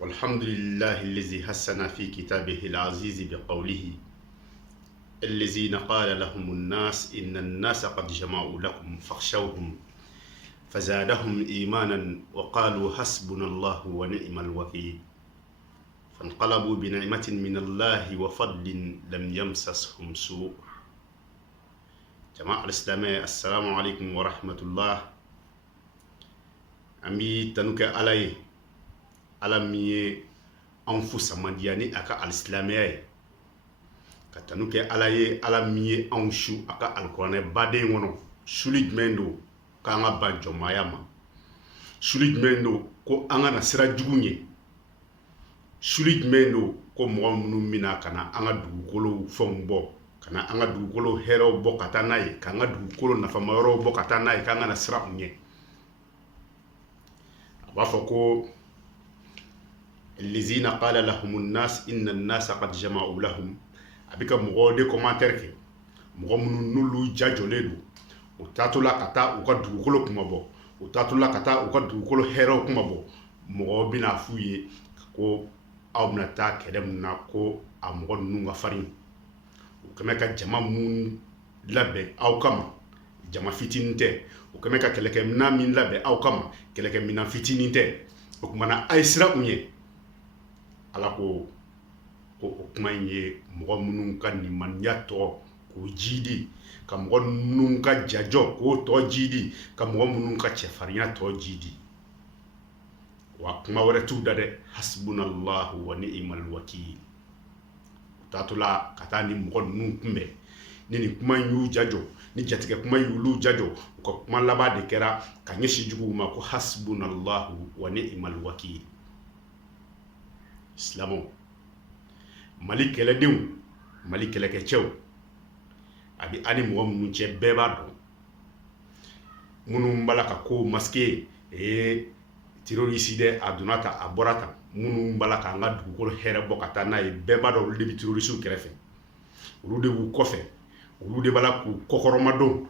والحمد لله الذي حسن في كتابه العزيز بقوله الذين قال لهم الناس إن الناس قد جمعوا لكم فاخشوهم فزادهم إيمانا وقالوا حسبنا الله ونعم الوكيل فانقلبوا بنعمة من الله وفضل لم يمسسهم سوء. جماعة الإسلامية السلام عليكم ورحمة الله. أمي تنوك علي alamiye an fu samandiyani aka alislamiya ka tanu kɛ ala ye ala min ye anw su aka alikuranɛ baden kɔnɔ suli jumɛn do k'an ka ban jɔnmaya ma, suli jumɛn do ko an ka na sira jugu ɲɛ, suli jumɛn do ko mɔgɔ minnu mina ka na an ka dugukolo fɛnw bɔ, ka na an ka dugukolo hɛrɛw bɔ ka taa n'a ye, k'an ka dugukolo nafamayɔrɔw bɔ ka taa n'a ye, k'an ka na sira u ɲɛ. A b'a fɔ ko الذين قال لهم الناس إن الناس قد جمعوا لهم abika mɔgɔ de commentaire kɛ mɔgɔ minnu n'olu jajɔlen do u taatɔla ka taa u ka dugukolo kuma bɔ, u taatɔla ka taa u ka dugukolo hɛrɛw kuma bɔ, mɔgɔ bɛna f'u ye ko aw bɛna taa kɛlɛ min na ko a mɔgɔ ninnu ka farin, u kɛmɛ ka jama mun labɛn aw kama, jama fitinin tɛ, u kɛmɛ ka kɛlɛkɛminɛn min labɛn aw kama, kɛlɛkɛminɛn fitinin tɛ, o kumana a ye sira u ɲɛ. Ala ko o kuma in ye mɔgɔ minnu ka nimaniya tɔ k'o jidi, ka mɔgɔ minnu ka jajɔ k'o tɔ jidi, ka mɔgɔ minnu ka cɛfarinya tɔ jidi. Wa kuma wɛrɛ t'u da dɛ, hasbunallahu wa ni'mal wakil. U taatɔla ka taa ni mɔgɔ ninnu kunbɛn, ni nin kuma in y'u jajɔ, ni jatigɛ kuma y'olu jajɔ, u ka kuma laban de kɛra ka ɲɛsin juguw ma ko hasbunallahu wa ni'mal wakil. Islamo Mali kɛlɛdenw, Mali kɛlɛkɛcɛw, a bi ani mɔgɔ minnu cɛ bɛɛ b'a dɔn, minnu bala ka ko masqué terroriste dɛ, a donna ta a bɔra ta, minnu bala k'an ka dugukolo hɛrɛ bɔ ka taa n'a ye, bɛɛ b'a dɔn olu de bi terroriste kɛrɛfɛ, olu de b'u kɔfɛ, olu de bala k'u kɔkɔrɔmadon,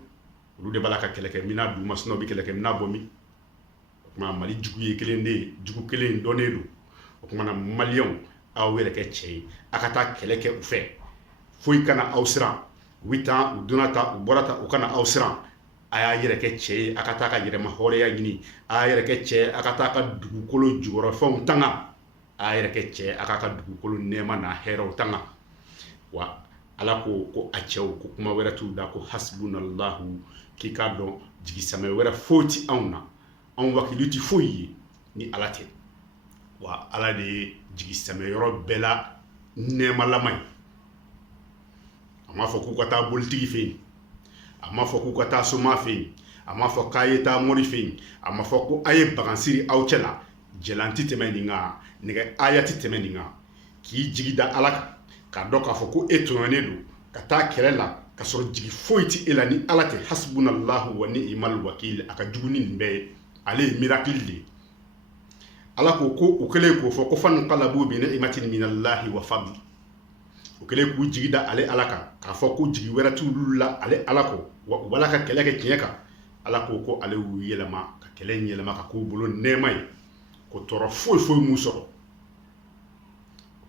olu de bala ka kɛlɛkɛminɛn d'u ma, sinon bi kɛlɛkɛminɛn bɔ min. O kuma Mali jugu ye kelen de ye, jugu kelen dɔnnen do. O kumana maliyɛnw aw yɛrɛ kɛ cɛ ye, a ka taa kɛlɛ kɛ u fɛ, foyi kana aw siran, u bɛ taa u donna ta u bɔra ta u kana aw siran, a y'a yɛrɛ kɛ cɛ ye, a ka taa ka yɛrɛma hɔrɔnya ɲini, a y'a yɛrɛ kɛ cɛ ye, a ka taa ka dugukolo jukɔrɔfɛnw tanga, a y'a yɛrɛ kɛ cɛ ye, a ka dugukolo nɛɛma n'a hɛrɛw tanga. Wa Ala ko a cɛw ko kuma wɛrɛ t'u da ko hasbunallahu, k'i k'a dɔn jigisamɛ wɛrɛ foyi ti anw na, anw wakili ti foyi ye ni Ala tɛ. Wa Ala de ye jigisamɛyɔrɔ bɛɛ la nɛɛmalama ye. A m'a fɔ k'u ka taa bolitigi fɛ yen, a m'a fɔ k'u ka taa soma fɛ yen, a m'a fɔ k'a ye taa mori fɛ yen, a m'a fɔ ko a ye bagansiri aw cɛ la, jɛlan ti tɛmɛ nin kan, nɛgɛ aya ti tɛmɛ nin kan, k'i jigi da Ala kan, k'a dɔn k'a fɔ ko e tɔɲɔnnen do ka taa kɛlɛ la ka sɔrɔ jigi foyi ti e la ni Ala tɛ, hasbunallahu wa ni'mal wakil. A ka jugu ni nin bɛɛ ye, ale ye miracle de ye. Ala ko u kɛlen k'o fɔ ko fanqalabu bi ni'matin minallahi wa fadl, u kɛlen k'u jigi da ale Ala kan, k'a fɔ ko jigi wɛrɛ t'olu la ale Ala kɔ, wa u bala ka kɛlɛ kɛ tiɲɛ kan. Ala ko ale y'u yɛlɛma ka kɛlɛ in yɛlɛma ka k'u bolo nɛɛma ye, ko tɔɔrɔ foyi foyi m'u sɔrɔ. O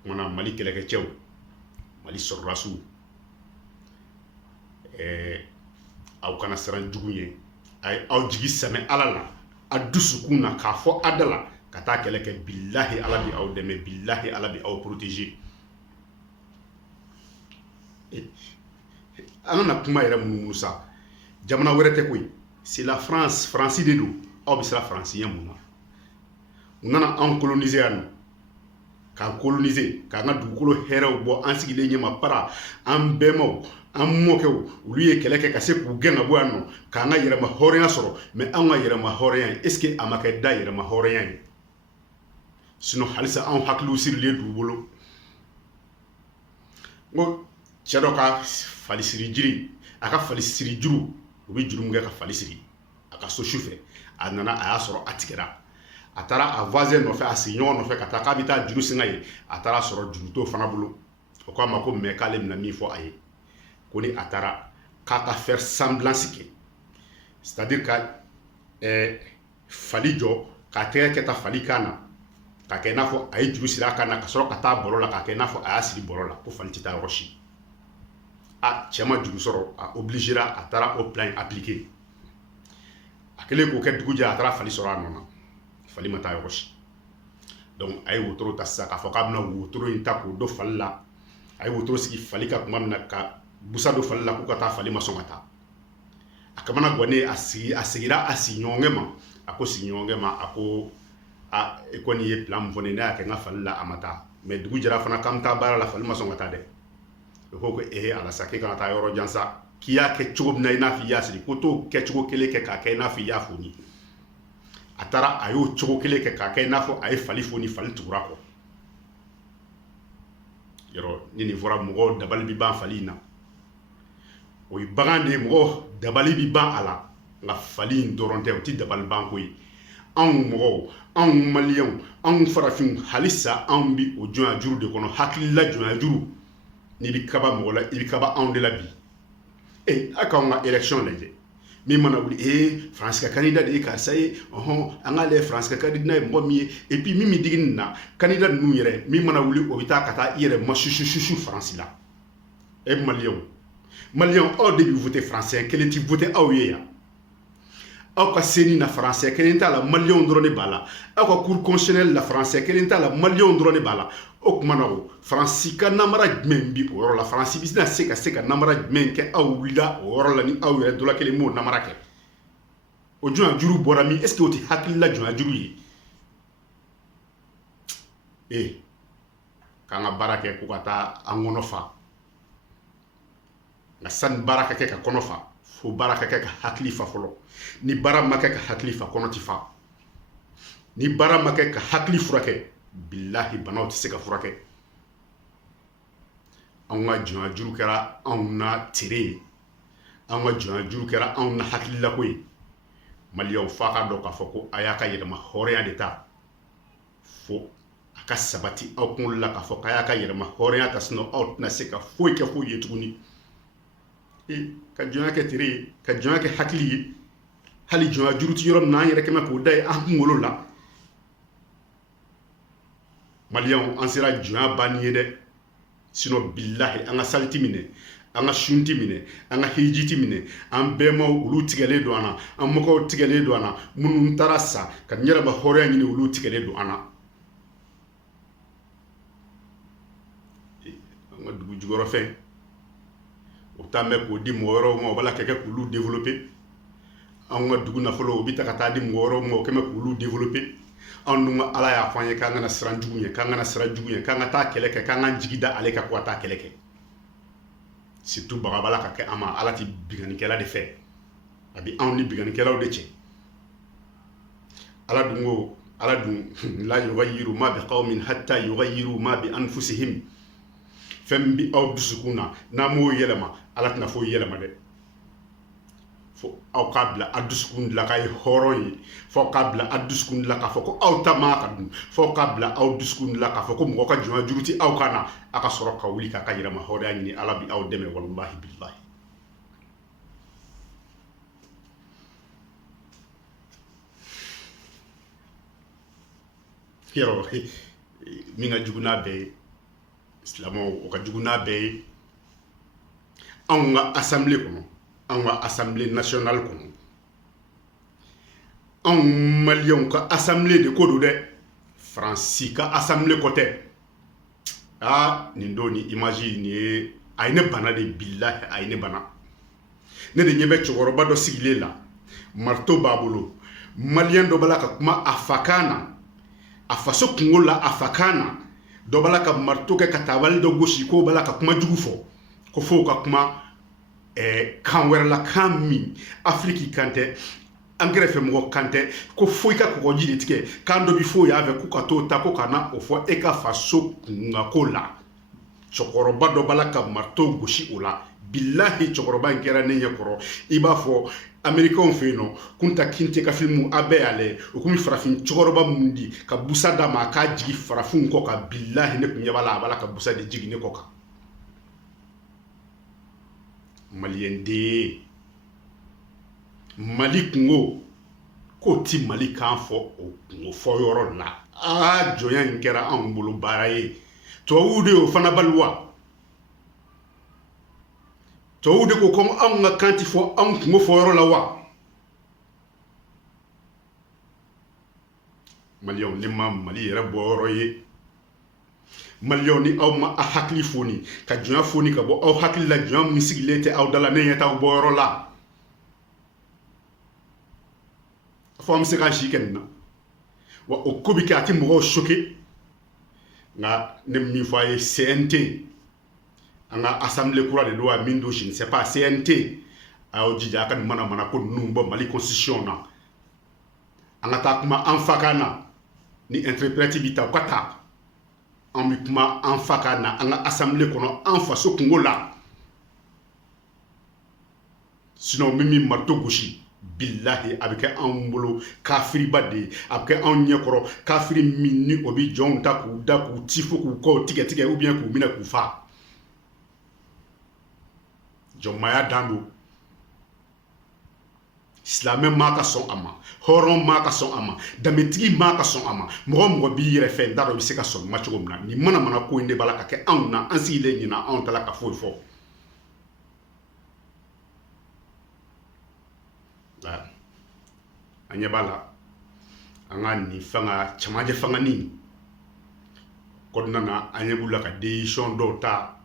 kumana Mali kɛlɛkɛcɛw, Mali sɔrɔdasiw, aw kana siran jugu ye, aw jigi sɛmɛ Ala la, a dusukun na, k'a fɔ a da la, ka taa kɛlɛ kɛ, billahi Ala bi aw dɛmɛ, billahi Ala bi aw protéger. An kana kuma yɛrɛ munumunu sa, jamana wɛrɛ tɛ koyi, c'est la France, Faransi de do, aw bɛ siran Faransiyɛn mun na? U nana anw coloniser yan nɔ, k'an coloniser, k'an ka dugukolo hɛrɛw bɔ an sigilen ɲɛma para, an bɛnbaw, an mɔkɛw, olu ye kɛlɛ kɛ ka se k'u gɛn ka bɔ yan nɔ, k'an ka yɛrɛma hɔrɔnya sɔrɔ, mais anw ka yɛrɛma hɔrɔnya, est ce que a ma kɛ da yɛrɛma hɔrɔnya ye? Sinon halisa anw hakiliw sirilen d'u bolo. Ngo cɛ dɔ ka falisiri jiri, a ka falisiri juru, u bɛ juru min kɛ ka falisiri a ka so sufɛ, a nana a y'a sɔrɔ a tigɛra, a taara a voisin nɔfɛ, a sigiɲɔgɔn nɔfɛ ka taa k'a bɛ taa juru singa ye, a taara sɔrɔ juru t'o fana bolo. O k'a ma ko mais k'ale bɛna min fɔ a ye, ko ni a taara k'a ka faire semblance kɛ, c'est à dire ka fali jɔ k'a tɛgɛ kɛ ta fali kan na, ka kɛ n'a fɔ a ye juru siri a kan na ka sɔrɔ ka taa bɔrɔ la ka kɛ n'a fɔ a y'a siri bɔrɔ la ko fali tɛ taa yɔrɔ si a cɛ ma juru sɔrɔ a obligera a taara o plan appliqué a kɛlen k'o kɛ dugu jɛ a taara fali sɔrɔ a nɔ na fali ma taa yɔrɔ si donc a ye wotoro ta sisan k'a fɔ k'a bɛna wotoro in ta k'o don fali la a ye wotoro sigi fali ka kuma min na ka busa don fali la k'u ka taa fali ma sɔn ka taa a kamana gannen a segira a sigiɲɔgɔnkɛ ma a ko sigiɲɔgɔnkɛ ma a ko e kɔni ye plan min fɔ ne y'a kɛ n ka fali la a ma taa mais dugu jɛra fana k'an bɛ taa baara la fali ma sɔn ka taa dɛ o ko ala sa k'e kana taa yɔrɔ jan sa k'i y'a kɛ cogo min na i n'a fɔ i y'a siri ko t'o kɛcogo kelen kɛ k'a kɛ i n'a fɔ i y'a foni a taara a y'o cogo kelen kɛ k'a kɛ i n'a fɔ a ye fali foni fali tugura kɔ yɔrɔ ni nin fɔra mɔgɔw dabali bi ban fali in na o ye bagan de ye mɔgɔw dabali bi ban a la nka fali in dɔrɔn tɛ o ti dabali ban ko ye anw mɔgɔw anw maliyɛnw anw farafinw halisa anw bi o jɔnya juru de kɔnɔ hakilila jɔnya juru n'i bi kaba mɔgɔ la i bi kaba anw de la bi a k'anw ka élection lajɛ min mana wuli France ka candidat de ye karisa ye an k'ale ye France ka candidat ye mɔgɔ min ye et puis min mi digi nin na candidat ninnu yɛrɛ min mana wuli o bɛ taa ka taa i yɛrɛ masusu France la maliyɛnw aw de bi voter français kelen ti voter aw ye yan aw ka seni na français kelen t'a la maliyɛnw dɔrɔn de b'a la aw ka cour constitutionnelle la français kelen t'a la maliyɛnw dɔrɔn de b'a la o kuma na o faransi ka namara jumɛn bi o yɔrɔ la faransi bɛ se ka namara jumɛn kɛ aw wulila o yɔrɔ la ni aw yɛrɛ dɔ la kelen m'o namara kɛ o jɔnya juru bɔra min est ce que o tɛ hakilila jɔnya juru ye k'an ka baara kɛ ko ka taa an kɔnɔ fa nka sani baara ka kɛ ka kɔnɔ fa fo baara ka kɛ ka hakili fa fɔlɔ ni baara ma kɛ ka hakili fa kɔnɔ ti fa ni baara ma kɛ ka hakili furakɛ billahi banaw tɛ se ka furakɛ anw ka jɔnya juru kɛra anw na tere ye anw ka jɔnya juru kɛra anw na hakililako ye maliyɛnw f'a ka dɔn k'a fɔ ko a y'a ka yɛlɛma hɔrɔnya de ta fo a ka sabati aw kunkolo la k'a fɔ k'a y'a ka yɛlɛma hɔrɔnya ta sinɔn aw tɛna se ka foyi kɛ foyi ye tuguni ka jɔnya kɛ tere ye ka jɔnya kɛ hakili ye hali jɔnya juru ti yɔrɔ min na an yɛrɛ kɛmɛ k'o da ye an kunkolo la maliyɛnw an sera jɔnya banni ye dɛ sinɔn billahi an ka saliti minɛ an ka sunti minɛ an ka hijiti minɛ an bɛɛmaw olu tigɛlen don an na an mɔgɔw tigɛlen don an na minnu taara sa ka n yɛrɛ ma hɔrɔnya ɲini olu tigɛlen don an na an ka dugu jukɔrɔ fɛn o taa mɛn k'o di mɔgɔ wɛrɛw ma o b'a la ka kɛ k'olu développer an ka dugu nafolo o bi ta ka taa di mɔgɔ wɛrɛw ma o kɛmɛ k'olu développer anw dun ka ala y'a fɔ an ye k'an kana siran jugu ye k'an kana siran jugu ye k'an ka taa kɛlɛ kɛ k'an ka jigi da ale kan ko ka taa kɛlɛ kɛ surtout bagabala ka kɛ an ma ala ti bigannikɛla de fɛ a bi anw ni bigannikɛlaw de cɛ ala dun ko ala dun la yughayyiru ma bi qawmin hatta yughayyiru ma bi anfusihim fɛn bi aw dusukun na n'an m'o yɛlɛma ala tɛna foyi yɛlɛma dɛ fo aw k'a bila a dusukun de la k'a ye hɔrɔn ye fo k'a bila a dusukun de la k'a fɔ ko aw ta ma ka dun fo k'a bila aw dusukun de la k'a fɔ ko mɔgɔ ka jɔnya juru ti aw kan na a ka sɔrɔ ka wuli k'a ka yɛlɛma hɔrɔnya ɲini ala bi aw dɛmɛ wallahi billahi yɔrɔ min ka jugu n'a bɛɛ ye silamɛw o ka jugu n'a bɛɛ ye anw ka assemblée kɔnɔ anw ka assemblée nationale kɔnɔ anw maliyɛnw ka assemblée de ko don dɛ faransi ka assemblée ko tɛ nin don ni image nin ye a ye ne bana de billahi a ye ne bana ne de ɲɛ bɛ cɛkɔrɔba dɔ sigilen la marteau b'a bolo maliyɛn dɔ b'a la ka kuma a fakan na a faso kunkolo la a fakan na dɔ b'a la ka marteau kɛ ka tabali dɔ gosi k'o b'a la ka kuma jugu fɔ ko fo ka kuma kan wɛrɛ la kan min afiriki kan tɛ an kɛrɛfɛ mɔgɔ kan tɛ ko foyi ka kɔgɔji de tigɛ kan dɔ bi fo y'a fɛ ko ka t'o ta ko ka na o fɔ e ka faso kungako la cɛkɔrɔba dɔ b'a la ka marteau gosi o la billahi cɛkɔrɔba in kɛra ne ɲɛ kɔrɔ i b'a fɔ américains fɛ yen nɔ kunta kinte ka filimu a bɛɛ y'a lajɛ o kun bɛ farafin cɛkɔrɔba mun di ka busa d'a ma a k'a jigi farafinw kɔ kan billahi ne kun ɲɛ b'a la a b'a la ka busa de jigi ne kɔ kan maliyɛn den mali kungo k'o ti mali kan fɔ o kungo fɔ yɔrɔ la joya in kɛra anw bolo baara ye tubabuw de y'o fana bali wa tubabuw de ko comme anw ka kan ti fɔ anw kungo fɔyɔrɔ la wa maliyɛnw ni ma mali yɛrɛ bɔyɔrɔ ye maliyɛnw ni aw ma a hakili foni ka jonya foni ka bɔ aw hakili la jonya min sigilen tɛ aw da la ne ɲɛ t'aw bɔyɔrɔ la fɔ an bɛ se k'an si kɛ nin na wa o ko bi kɛ a tɛ mɔgɔw choqué nka ne bɛ min fɔ a ye CNT an ka assemblée kura de don a min don je ne sais pas CNT a y'aw jija a ka nin mana ko ninnu bɔ Mali constitution na an ka taa kuma an fa kan na ni interprète bi ta u ka taa an bɛ kuma an fa kan na an ka assemblée kɔnɔ an faso kungo la sinon min min marteau gosi billahi a bɛ kɛ anw bolo kafiriba de ye a bɛ kɛ anw ɲɛkɔrɔ kafiri min ni o bɛ jɔnw ta k'u da k'u ci fo k'u kɔw tigɛ ou bien k'u minɛ k'u fa jɔnmaya dan don silamɛ maa ka sɔn a ma hɔrɔn maa ka sɔn a ma danbetigi maa ka sɔn a ma mɔgɔ mɔgɔ b'i yɛrɛ fɛ n t'a dɔn i bɛ se ka sɔn ma cogo min na nin mana ko in de b'a la ka kɛ anw na an sigilen ɲina anw ta la ka foyi fɔ an ɲɛ b'a la an ka nin fanga cɛmancɛ fangani kɔnɔna na an ɲɛ b'u la ka décision dɔw ta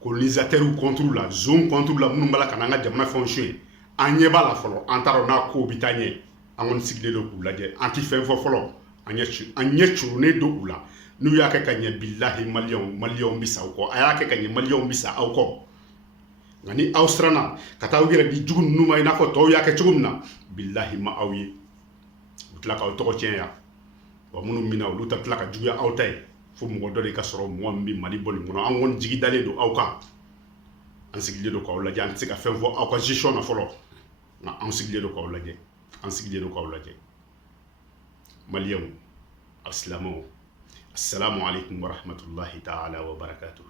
colonisateur contre la zone contre la minnu b'a la ka n'an ka jamana fɛnw suɲɛ an ɲɛ b'a la fɔlɔ an t'a dɔn n'a kow bɛ taa ɲɛ an kɔni sigilen don k'u lajɛ an ti fɛn fɔ fɔlɔ an ɲɛ curunnen don u la n'u y'a kɛ ka ɲɛ billahi maliyɛnw bɛ sa aw kɔ a y'a kɛ ka ɲɛ maliyɛnw bɛ sa aw kɔ nka ni aw siranna ka taa aw yɛrɛ di jugu ninnu ma i n'a fɔ tɔw y'a kɛ cogo min na billahi ma aw ye u tila k'aw tɔgɔ tiɲɛ yan wa minnu mina olu ta tila ka juguya aw ta ye fo mɔgɔ dɔ de ka sɔrɔ mɔgɔ min bɛ Mali bɔ nin kɔnɔ an kɔni jigi dalen don aw kan an sigilen don k'aw lajɛ an tɛ se ka fɛn fɔ aw ka gestion na fɔlɔ nka an sigilen don k'aw lajɛ an sigilen don k'aw lajɛ maliyɛnw alisilamɛw assalamu alaikum wa rahmatullahi ta'ala wa barakatuh